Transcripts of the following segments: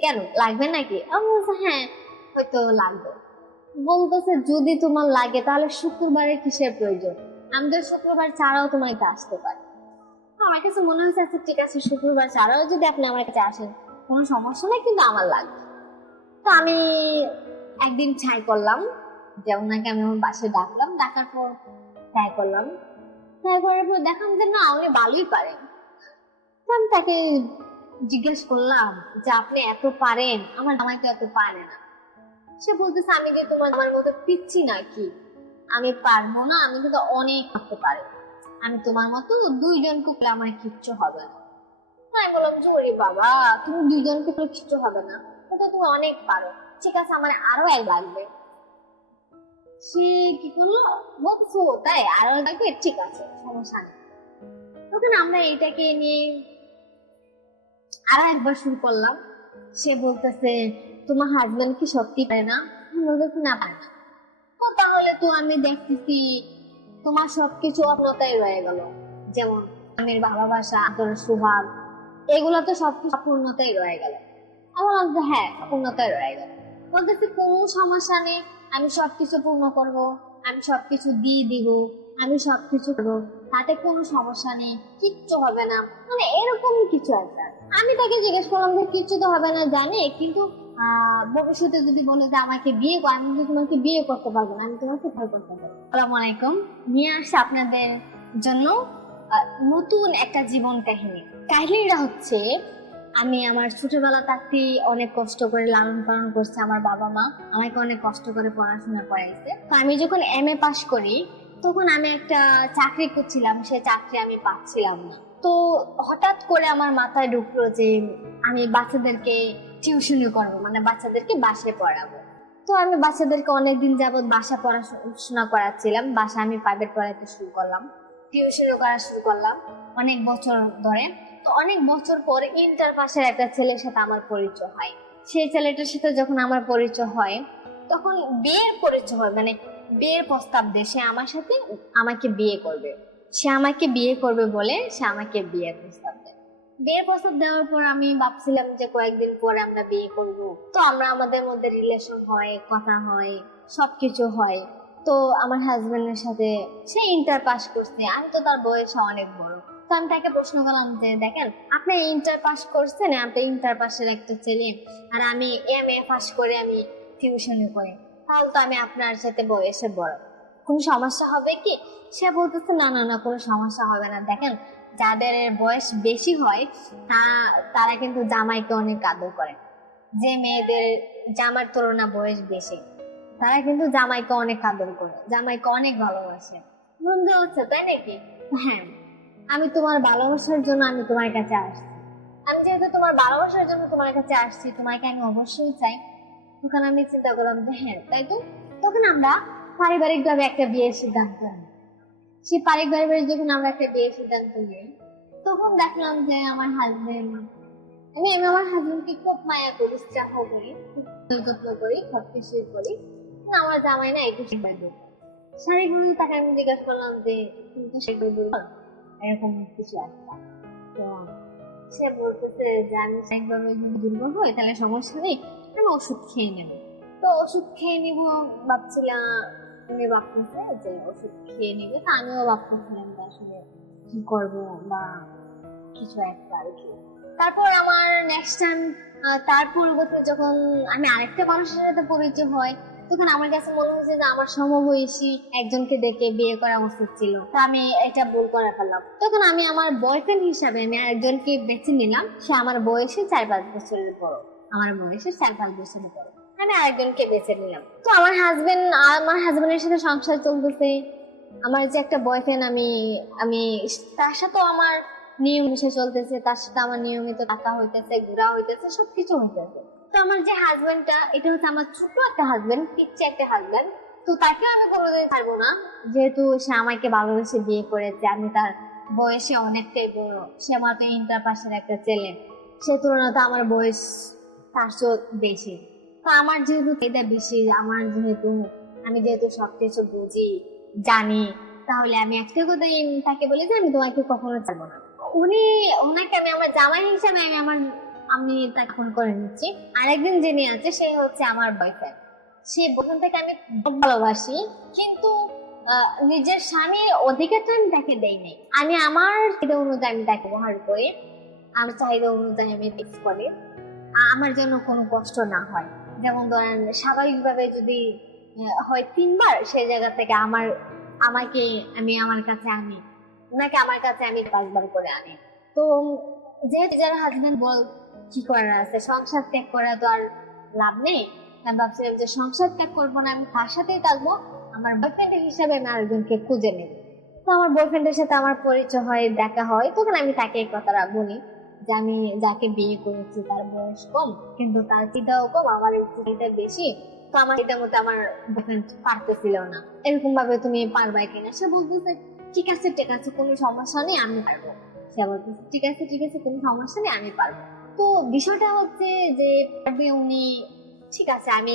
কেন লাগবে নাকি? আমি বলছি হ্যাঁ হয়তো লাগবে। বলতেছে যদি তোমার লাগে তাহলে শুক্রবারে কিসের প্রয়োজন, আমি তো শুক্রবার ছাড়াও তোমার কাছে আসতে পারি। আমার কাছে মনে হয়েছে আচ্ছা ঠিক আছে শুক্রবার ছাড়াও যদি আপনি আমার কাছে আসেন কোনো সমস্যা নেই, কিন্তু আমার লাগবে। তো আমি একদিন ট্রাই করলাম যে ওনাকে আমি আমার বাসায় ডাকলাম, ডাকার পর ট্রাই করলাম, ট্রাই করার পর দেখলাম যে না উনি ভালোই পারেন। তো আমি তাকে জিজ্ঞেস করলাম যে আপনি এত পারেন, আমার জামাই তো এত পারে না। সে বলতেছে আমি কি তোমার আমার মতো পিচ্ছি নাকি, আমি পারবো না, আমি কিন্তু অনেক করতে পারি, আমি তোমার মতো দুইজন কুকলে আমার কিচ্ছু হবে না। আমি বললাম যে ওরে বাবা তুমি দুইজনকে তো কিচ্ছু হবে না, তো তুমি অনেক পারো, ঠিক আছে আমার আরো এক লাগবে। সে কি করলো, বলছো তাই আরো এক লাগবে, ঠিক আছে সমস্যা নেই। তখন আমরা এটাকে নিয়ে আরো একবার শুরু করলাম। সে বলতেছে তোমার হাজবেন্ড কি সত্যি পারে না? আমি বলতেছি না পারে না। তো তাহলে তো আমি দেখতেছি তোমার সবকিছু অপূর্ণতাই রয়ে গেল, যেমন স্বামীর ভালোবাসা আদর সোহাগ, এগুলো তো সবকিছু অপূর্ণতাই রয়ে গেল। আমার বলছে হ্যাঁ অপূর্ণতাই রয়ে গেল। বলতেছে কোনো সমস্যা নেই, আমি সবকিছু পূর্ণ করব, আমি সবকিছু দিয়ে দিব, আমি সবকিছু করবো, তাতে কোনো সমস্যা নেই, কিচ্ছু হবে না, মানে এরকম কিছু একটা। আমি তাকে জিজ্ঞেস করলাম যে কিচ্ছু তো হবে না জানে, কিন্তু ভবিষ্যতে যদি বলে যে আমাকে বিয়ে কর, আমি কিন্তু তোমাকে বিয়ে করতে পারবো না, আমি তোমাকে ভয় করতে পারবো। আসসালামু আলাইকুম, নিয়ে আসছে আপনাদের জন্য নতুন একটা জীবন কাহিনী। কাহিনীটা হচ্ছে আমি আমার ছোটবেলা থাকতে অনেক কষ্ট করে লালন পালন করছে আমার বাবা মা, আমাকে অনেক কষ্ট করে পড়াশোনা করাইছে। তো আমি যখন এমএ পাশ করি তখন আমি একটা চাকরি করছিলাম, সেই চাকরি আমি পাচ্ছিলাম না। তো হঠাৎ করে আমার মাথায় ঢুকলো যে আমি বাচ্চাদেরকে টিউশনি করবো, মানে বাচ্চাদেরকে বাসায় পড়াবো। তো আমি বাচ্চাদেরকে অনেকদিন যাবত বাসা পড়াশোনা করাচ্ছিলাম, বাসা আমি প্রাইভেট পড়াতে শুরু করলাম, টিউশনও করা শুরু করলাম অনেক বছর ধরে। তো অনেক বছর পরে ইন্টার পাশের একটা ছেলের সাথে আমার পরিচয় হয়। সেই ছেলেটার সাথে যখন আমার পরিচয় হয় তখন বিয়ের পরিচয় হয়, মানে বিয়ের প্রস্তাব দেয় সে আমার সাথে আমাকে বিয়ে করবে, সে আমাকে বিয়ে করবে বলে সে আমাকে বিয়ের প্রস্তাব দেয়। বিয়ের প্রস্তাব দেওয়ার পর আমি ভাবছিলাম যে কয়েকদিন পরে আমরা বিয়ে করব, তো আমরা আমাদের মধ্যে রিলেশন হয়, কথা হয়, সবকিছু হয়। তো আমার হাজবেন্ডের সাথে সে ইন্টার পাস করছে, আমি তো তার বয়সে অনেক বড়। তো আমি তাকে প্রশ্ন করলাম যে দেখেন আপনি ইন্টার পাস করছেন, আপনি ইন্টার পাসের একটা ছেলে, আর আমি এমএ পাস করে আমি টিউশনি করি, তাহলে তো আমি আপনার সাথে বয়সে বড়, কোনো সমস্যা হবে কি? সে বলতেছে না না না কোনো সমস্যা হবে না, দেখেন যাদের বয়স বেশি হয় তারা কিন্তু জামাইকে অনেক আদর করে, যে মেয়েদের জামার তুলনা বয়স বেশি তারা কিন্তু জামাইকে অনেক আদর করে, জামাইকে অনেক ভালোবাসে। বন্ধু হচ্ছে তাই নাকি? হ্যাঁ, আমি তোমার ভালোবাসার জন্য আমি তোমার কাছে আসছি, আমি যেহেতু তোমার ভালোবাসার জন্য তোমার কাছে আসছি, তোমাকে আমি অবশ্যই চাই। তখন আমি চিন্তা করলাম যে হ্যাঁ তাই তো। তখন আমরা পারিবারিক ভাবে একটা বিয়ের সিদ্ধান্ত নিই। সেই পারিবারিক ভাবে যখন আমরা একটা বিয়ের সিদ্ধান্ত নিই তখন দেখলাম যে আমার হাজবেন্ড, আমি আমার হাজবেন্ডকে খুব মায়া করি, স্নেহ করি, খুব যত্ন করি, সবকিছু করি, কিন্তু আমার জামাই না একটু সিদ্ধান্ত। শারীরিকভাবে তাকে আমি জিজ্ঞাসা করলাম যে তুমি তো সেগুলো দুর্বল, এরকম কিছু একটা। তো সে বলতেছে যে আমি শারীরিকভাবে যদি দুর্বল হই তাহলে সমস্যা নেই, আমি ওষুধ খেয়ে নেব। তো ওষুধ খেয়ে নিব ভাবছিলাম, উনি ভাবতেছে যে ওষুধ খেয়ে নিবে, তো আমিও ভাবতেছিলাম যে আসলে কি করব বা কিছু একটা আর কি। তারপর আমার নেক্সট টাইম তার পূর্বতে যখন আমি আরেকটা মানুষের সাথে পরিচয় হয় তখন আমার কাছে মনে হয়েছে যে আমার সমবয়সী একজনকে দেখে বিয়ে করা উচিত ছিল, তো আমি এটা ভুল করে ফেললাম। তখন আমি আমার বয়ফ্রেন্ড হিসাবে আমি আরেকজনকে বেছে নিলাম, সে আমার বয়সে 4-5 বছরের বড়, আমার বয়সে 4-5 বছরের বড়, আমি আরেকজনকে বেছে নিলাম। তো আমার হাজবেন্ডের সাথে সংসার চলতেছে, আমার যে একটা বয়ফ্রেন্ড আমি আমি তার সাথেও আমার নিয়ম মিশে চলতেছে, তার সাথে আমার নিয়মিত টাকা হইতেছে, ঘোরা হইতেছে, সবকিছু হইতেছে। তো আমার যে হাজবেন্ডটা, এটা হচ্ছে আমার ছোট একটা হাজবেন্ড, পিচ্ছি একটা হাজবেন্ড। তো তাকে আমি কোনোদিন ছাড়বো না, যেহেতু সে আমাকে ভালোবেসে বিয়ে করেছে, আমি তার বয়সে অনেকটাই বড়, সে আমার তো ইন্টার পাসের একটা ছেলে, সে তুলনাতে আমার বয়স 400 বেশি। তো আমার যেহেতু এটা বেশি, আমি যেহেতু সবকিছু বুঝি জানি, তাহলে আমি একটা কথাই তাকে বলি যে আমি তোমাকে কখনো চাইবো না। উনি ওনাকে আমি আমার জামাই হিসাবে আমি আমি তাকে ফোন করে নিচ্ছি। আরেকদিন যিনি আছে সে হচ্ছে আমার বয়ফ্রেন্ড। সে প্রথম থেকে আমি খুব ভালোবাসি, কিন্তু নিজের স্বামীর অধিকারটা আমি তাকে দেই নাই। আমি আমার চাহিদা অনুযায়ী আমি তাকে ব্যবহার করি, আমার চাহিদা অনুযায়ী আমি ফিক্স করি, আমার জন্য কোনো কষ্ট না হয়। যেমন ধরেন স্বাভাবিকভাবে যদি হয় 3 বার, সেই জায়গা থেকে আমাকে আমি আমার কাছে আনি, ওনাকে আমার কাছে আমি 5 বার করে আনি। তো যেহেতু যারা হাজবেন্ড বল কি করার আছে, সংসার ত্যাগ করা তো আর লাভ নেই। আমি ভাবছিলাম যে সংসার ত্যাগ করবো না, আমি তার সাথেই থাকবো, আমার বয়ফ্রেন্ড হিসেবে আমি আরেকজনকে খুঁজে নেব। তো আমার বয়ফ্রেন্ডের সাথে আমার পরিচয় হয়, দেখা হয়, তখন আমি তাকে এই কথাটা বলি যে আমি যাকে বিয়ে করেছি তার বয়স কম, কিন্তু তার চিন্তাও কম, আমার চিন্তা বেশি। তো আমার এটা মতো আমার বয়ফ্রেন্ড পারতেছিল না, এরকম ভাবে তুমি পারবা কিনা। সে বলতেছে ঠিক আছে ঠিক আছে, কোনো সমস্যা নেই, আমি পারবো। সে বলতেছে ঠিক আছে ঠিক আছে, কোনো সমস্যা নেই, আমি পারবো। তো বিষয়টা হচ্ছে যে পারবে উনি, ঠিক আছে। আমি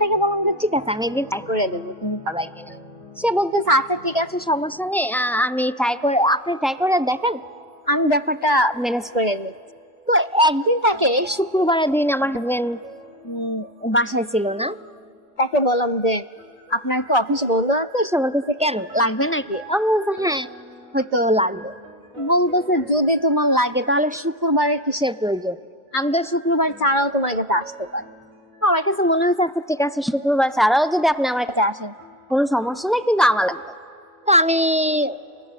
তাকে বললাম যে ঠিক আছে, আমি একদিন ট্রাই করে দেবো, তুমি পারবে কিনা। সে বলতেছে আচ্ছা ঠিক আছে, সমস্যা নেই, আমি ট্রাই করে, আপনি ট্রাই করে দেখেন, আমি ব্যাপারটা ম্যানেজ করে নিচ্ছি। তো একদিন তাকে, শুক্রবারের দিন আমার হাজবেন্ড বাসায় ছিল না, তাকে বললাম যে আপনার তো অফিস বন্ধ আছে। সে বলতেছে কেন, লাগবে নাকি? আমি বলছি হ্যাঁ হয়তো লাগবে। বলতেছে যদি তোমার লাগে তাহলে শুক্রবারের কিসের প্রয়োজন, আমি তো শুক্রবার ছাড়াও তোমার কাছে আসতে পারি। আমার কাছে মনে হয়েছে আচ্ছা ঠিক আছে, শুক্রবার ছাড়াও যদি আপনি আমার কাছে আসেন কোনো সমস্যা নেই, কিন্তু আমার লাগবে। তো আমি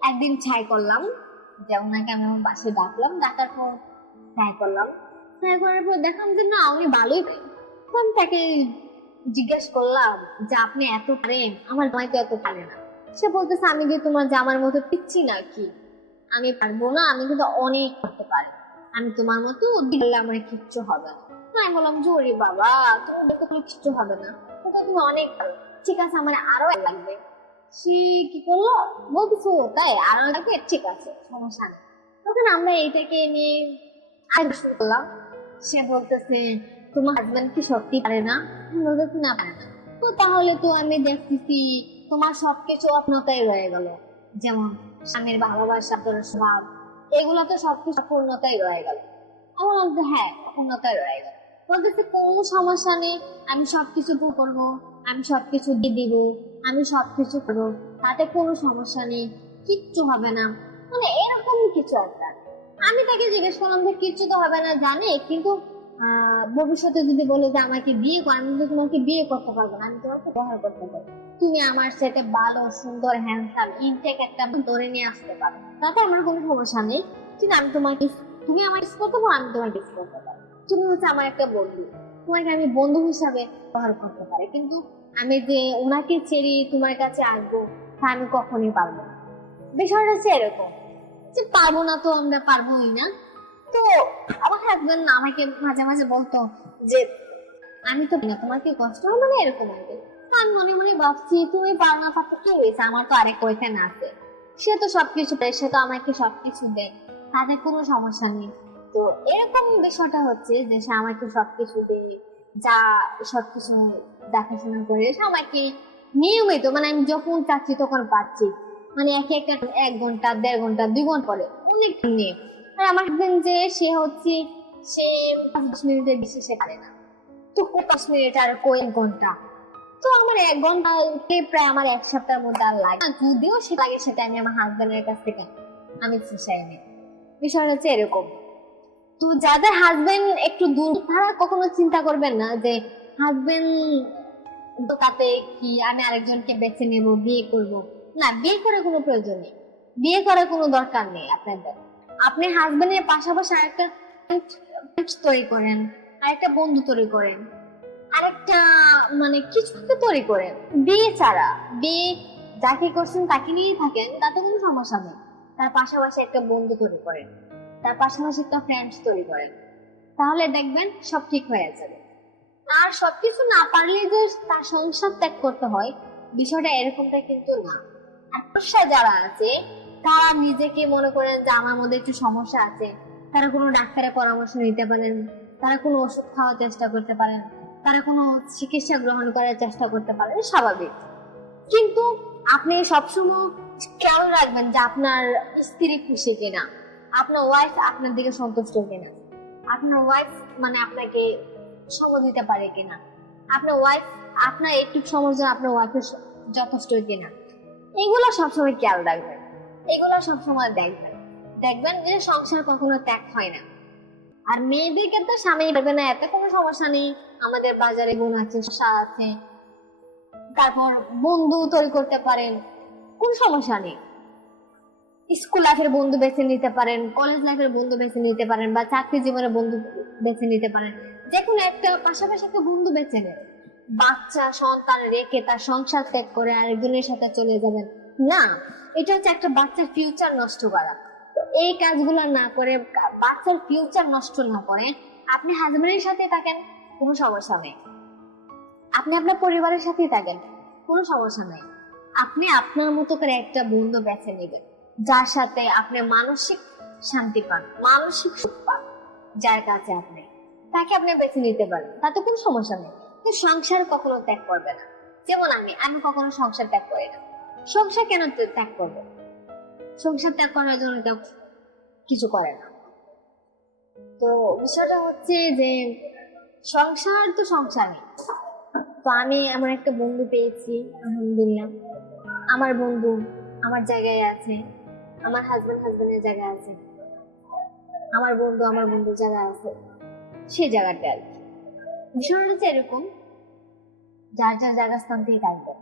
একদিন ট্রাই করলাম, যে ওনাকে আমি আমার বাসায় ডাকলাম, ডাকার পর ট্রাই করলাম, ট্রাই করার পর দেখলাম যে না, উনি ভালোই পাই। তো আমি তাকে জিজ্ঞেস করলাম যে আপনি এত পারেন, আমার জামাই তো এত পারে না। সে বলতেছে আমি কি তোমার জামার মতো পিচ্ছি নাকি, আমি পারবো না, আমি কিন্তু অনেক করতে পারি, আমি তোমার মতো দিলে আমার কিচ্ছু হবে না। তো আমি বললাম যে ওরে বাবা, তুমি দেখো তোমার কিচ্ছু হবে না, তো তুমি অনেক পারো। ঠিক আছে, আমার আরো এক লাগবে। সে কি করলো, বলতেছে ও তাই, আরো লাগবে, ঠিক আছে সমস্যা নেই। তখন আমরা এইটাকে নিয়ে আর শুরু করলাম। সে বলতেছে তোমার হাজবেন্ড কি সত্যি পারে না? আমি বলতেছি না, পারে না। তো তাহলে তো আমি দেখতেছি তোমার সবকিছু অপূর্ণতাই রয়ে গেল, যেমন স্বামীর ভালোবাসা, তোর স্বভাব, এগুলো তো সবকিছু অপূর্ণতাই রয়ে গেল। আমি বললাম যে হ্যাঁ অপূর্ণতাই রয়ে গেল। বলতেছে কোনো সমস্যা নেই, আমি সবকিছু পুরো করবো, আমি সবকিছু দিয়ে দিব, আমি সবকিছু করবো, তাতে কোনো সমস্যা নেই, কিচ্ছু হবে না, মানে এরকম কিছু একটা। আমি তাকে জিজ্ঞেস করলাম যে কিচ্ছু তো হবে না জানে, কিন্তু ভবিষ্যতে যদি বলে যে আমাকে বিয়ে করো, আমি কিন্তু তোমাকে বিয়ে করতে পারবো না, আমি তোমাকে ব্যবহার করতে পারবো। তুমি আমার সাথে ভালো সুন্দর হ্যান্ডসাম ইনটেক একটা ধরে নিয়ে আসতে পারো, তাতে আমার কোনো সমস্যা নেই। কিন্তু আমি তোমাকে, তুমি আমার কিস করতে পারো, আমি তোমার কিস করতে পারো। তুমি হচ্ছে আমার একটা বন্ধু, তোমাকে আমি বন্ধু হিসাবে ব্যবহার করতে পারি, কিন্তু আমি যে ওনাকে ছেড়ে তোমার কাছে আসবো তা আমি কখনই পারবো না। বিষয়টা হচ্ছে এরকম যে পারবো না, তো আমরা পারবোই না। তো আমার হাজবেন্ড আমাকে মাঝে মাঝে বলতো যে আমি তো না, তোমার কি কষ্ট হবে না, এরকম আর কি। তো আমি মনে মনে ভাবছি তুমি পারো না, পারতে কি হয়েছে, আমার তো আরেক বয়ফ্রেন্ড আছে, সে তো সবকিছু দেয়, সে তো আমাকে সবকিছু দেয়, তাতে কোনো সমস্যা নেই। তো এরকম বিষয়টা হচ্ছে যে সে আমাকে সবকিছু দেয়, যা সবকিছু দেখাশোনা করে, সে আমাকে নিয়মিত, মানে আমি যখন চাচ্ছি তখন পাচ্ছি, মানে একে একটা 1 ঘন্টা 1.5 ঘন্টা 2 ঘন্টা পরে অনেক নিয়ে। আর আমার হাজবেন্ড যে সে হচ্ছে, সে 5-10 মিনিটের বেশি সে পারে না। তো 5 মিনিট আর কই 1 ঘন্টা, তো আমার 1 ঘন্টা প্রায় আমার 1 সপ্তাহের মধ্যে আর লাগে না। যদিও সে লাগে, সেটা আমি আমার হাজবেন্ডের কাছ থেকে আমি চাই নি। বিষয় হচ্ছে এরকম। তো যাদের হাজবেন্ড একটু দূর, তারা কখনো চিন্তা করবেন না যে হাজবেন্ড তো তাতে কি আমি আরেকজনকে বেছে নেব, বিয়ে করব। না, বিয়ে করার কোনো প্রয়োজন নেই, বিয়ে করার কোনো দরকার নেই আপনাদের। আপনি হাজবেন্ডের পাশাপাশি আরেকটা friends তৈরি করেন, আরেকটা বন্ধু তৈরি করেন, আরেকটা মানে কিছু একটা তৈরি করেন। বিয়ে ছাড়া, বিয়ে যাকে করছেন তাকে নিয়েই থাকেন, তাতে কোনো সমস্যা নেই। তার পাশাপাশি একটা বন্ধু তৈরি করেন, তার পাশাপাশি একটা ফ্রেন্ডস তৈরি করেন, তাহলে দেখবেন সব ঠিক হয়ে যাবে। আর সবকিছু না পারলে যে তার সংসার ত্যাগ করতে হয়, বিষয়টা এরকমটা কিন্তু না। সমস্যা যারা আছে তারা নিজেকে মনে করেন যে আমার মধ্যে একটু সমস্যা আছে, তারা কোনো ডাক্তারের পরামর্শ নিতে পারেন, তারা কোনো ওষুধ খাওয়ার চেষ্টা করতে পারেন, তারা কোনো চিকিৎসা গ্রহণ করার চেষ্টা করতে পারেন, স্বাভাবিক। কিন্তু আপনি সবসময় খেয়াল রাখবেন যে আপনার স্ত্রী খুশি কিনা, আপনার ওয়াইফ আপনার দিকে সন্তুষ্ট কিনা। আপনার ওয়াইফ মানে আপনাকে সময় দিতে পারে কিনা, আপনার ওয়াইফ আপনার একটু সময়ের জন্য আপনার ওয়াইফের যথেষ্ট কিনা, এগুলো সবসময় খেয়াল রাখবেন, এগুলো সবসময় দেখবেন। দেখবেন যে সংসার কখনো ত্যাগ হয় না। আর মেয়েদেরকে তো স্বামী পারবে না এত কোনো সমস্যা নেই, আমাদের বাজারে বোন আছে, শসা আছে, তারপর বন্ধু তৈরি করতে পারেন, কোন সমস্যা নেই। স্কুল লাইফের বন্ধু বেছে নিতে পারেন, কলেজ লাইফের বন্ধু বেছে নিতে পারেন, বা চাকরি জীবনের বন্ধু বেছে নিতে পারেন। যে কোনো একটা পাশাপাশি একটা বন্ধু বেছে নেন। বাচ্চা সন্তান রেখে তার সংসার ত্যাগ করে আরেকজনের সাথে চলে যাবেন না, এটা হচ্ছে একটা বাচ্চার ফিউচার নষ্ট করা। তো এই কাজগুলো না করে, বাচ্চার ফিউচার নষ্ট না করে আপনি হাজবেন্ডের সাথে থাকেন, কোনো সমস্যা নেই। আপনি আপনার পরিবারের সাথেই থাকেন, কোনো সমস্যা নেই। আপনি আপনার মতো করে একটা বন্ধু বেছে নেবেন, যার সাথে আপনি মানসিক শান্তি পান, মানসিক সুখ পান, যার কাছে আপনি তাকে আপনি বেছে নিতে পারেন, তাতে কোনো সমস্যা নেই। কিন্তু সংসার কখনো ত্যাগ করবে না। যেমন আমি কখনো সংসার ত্যাগ করি না। সংসার কেন ত্যাগ করবো? সংসার ত্যাগ করার জন্য কেউ কিছু করে না। তো বিষয়টা হচ্ছে যে সংসার তো সংসারই। তো আমি আমার একটা বন্ধু পেয়েছি, আলহামদুলিল্লাহ। আমার বন্ধু আমার জায়গায় আছে, আমার হাজবেন্ডের জায়গায় আছে, আমার বন্ধু আমার বন্ধুর জায়গায় আছে, সেই জায়গাটা আর কি। বিষয়টা হচ্ছে এরকম, যার যার জায়গা স্থান থেকে থাকবে।